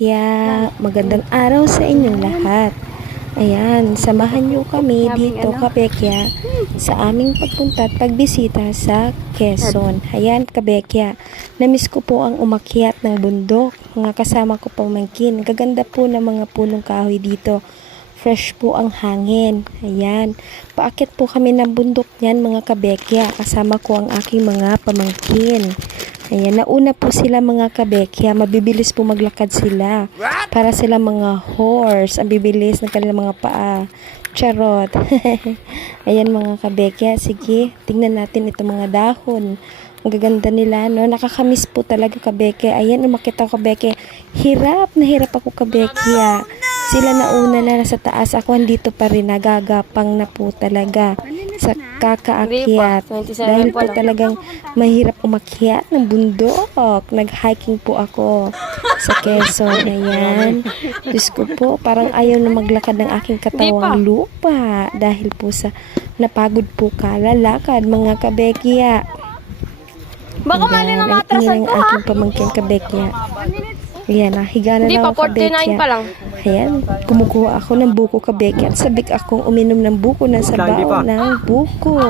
kabekya. Magandang araw sa inyong lahat. Ayan, samahan niyo kami dito kabekya sa aming pagpunta at pagbisita sa Quezon. Ayan kabekya, namiss ko po ang umakyat ng bundok. Mga kasama ko pamangkin. Gaganda po ng mga punong kahoy dito. Fresh po ang hangin. Ayan. Paakit po kami ng bundok niyan mga kabekya. Kasama ko ang aking mga pamangkin. Ayan, nauna po sila mga kabekya. Mabibilis po maglakad sila. Para sila mga horse. Ang bibilis ng kanilang mga paa. Charot. Ayan mga kabekya. Sige, tingnan natin itong mga dahon. Ang gaganda nila, no? Nakakamiss po talaga kabekya. Ayan, umakit ako kabekya. Hirap na hirap ako kabekya. Sila nauna na nasa taas. Ako andito pa rin. Nagagapang na po talaga sa kakaakyat. Dahil po talagang mahirap umakyat ng bundok. Nag-hiking po ako sa Quezon. Ayan. Diyos ko po, parang ayaw na maglakad ng aking katawang lupa. Dahil po sa napagod po kalalakad mga kabekya. Baka mali na matrasan ko ha. aking pamangkin kabekya. Ayan, nahiga na Hindi lang pa, ako 49 kabekya. pa lang. Ayan, kumukuha ako ng buko kabeke at sabik akong uminom ng buko ng sabaw ng buko.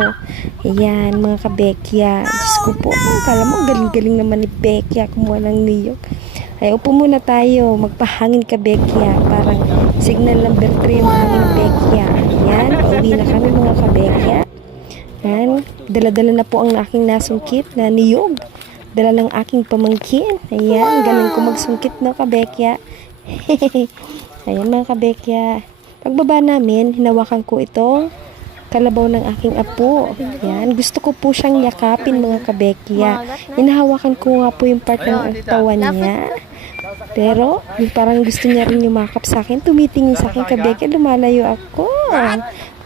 Ayan, mga kabekya. Diyos ko po, kala mo, galing-galing naman ni Bekya kumuha ng niyog. Ay, upo muna tayo, magpahangin kabekya. Parang signal number 3 yung hangin Bekya. Ayan, pauwi na kami mga kabekya. Ayan, dala-dala na po ang aking nasungkit na niyog. Dala ng aking pamangkin. Ayan, galing ko magsungkit no kabekya. Ayan mga kabekya. Pagbaba namin, hinawakan ko itong kalabaw ng aking apo. Ayan, gusto ko po siyang yakapin mga kabekya. Hinahawakan ko nga po yung part ng katawan niya. Pero, yung parang gusto niya rin yumakap sa akin. Tumitingin sa akin, kabekya, lumalayo ako.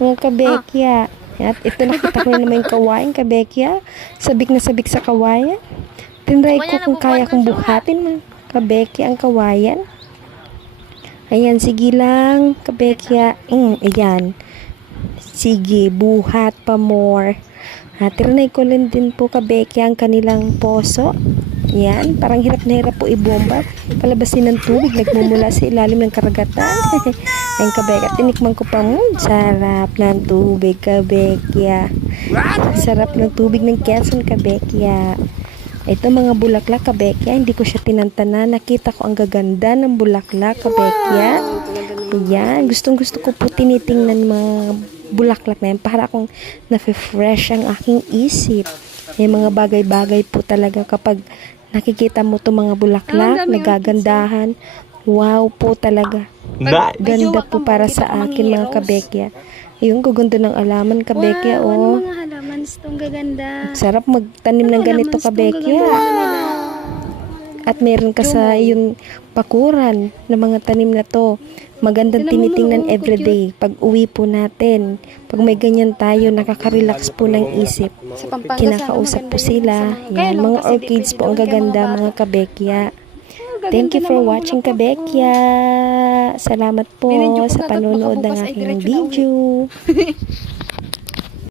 Mga kabekya. At ito nakita ko na naman yung kawain, kabekya. Sabik na sabik sa kawayan. Tinry ko kung kaya kong buhatin, mga kabekya, ang kawayan. Ayan, sige lang, kabekya. Mm, ayan. Sige, buhat pa more. Ha, trinay ko lang din po kabekya ang kanilang poso. Yan, parang hirap na hirap po ibomba. Palabasin ng tubig, nagmumula sa ilalim ng karagatan. Ayan kabekya, tinikman ko pa mo. Sarap ng tubig kabekya. Sarap ng tubig ng Quezon kabekya. Ito mga bulaklak kabekya, hindi ko siya tinantana. Nakita ko ang gaganda ng bulaklak kabekya. Ayan, gustong gusto ko po tinitingnan mga bulaklak na yan para akong nafe-fresh ang aking isip. May mga bagay-bagay po talaga kapag nakikita mo to mga bulaklak, nagagandahan. Wow po talaga. Ganda po para sa akin mga kabekya. Yung gaganda ng alaman kabekya, oh. Itong gaganda. Sarap magtanim ng ganito kabekya. At meron ka sa yung pakuran ng mga tanim na to. Magandang tinitingnan everyday. Pag uwi po natin, pag may ganyan tayo, nakaka-relax po ng isip. Kinakausap po sila. Yan, mga orchids po ang gaganda, mga kabekya. Thank you for watching kabekya. Salamat po sa panonood ng aking video.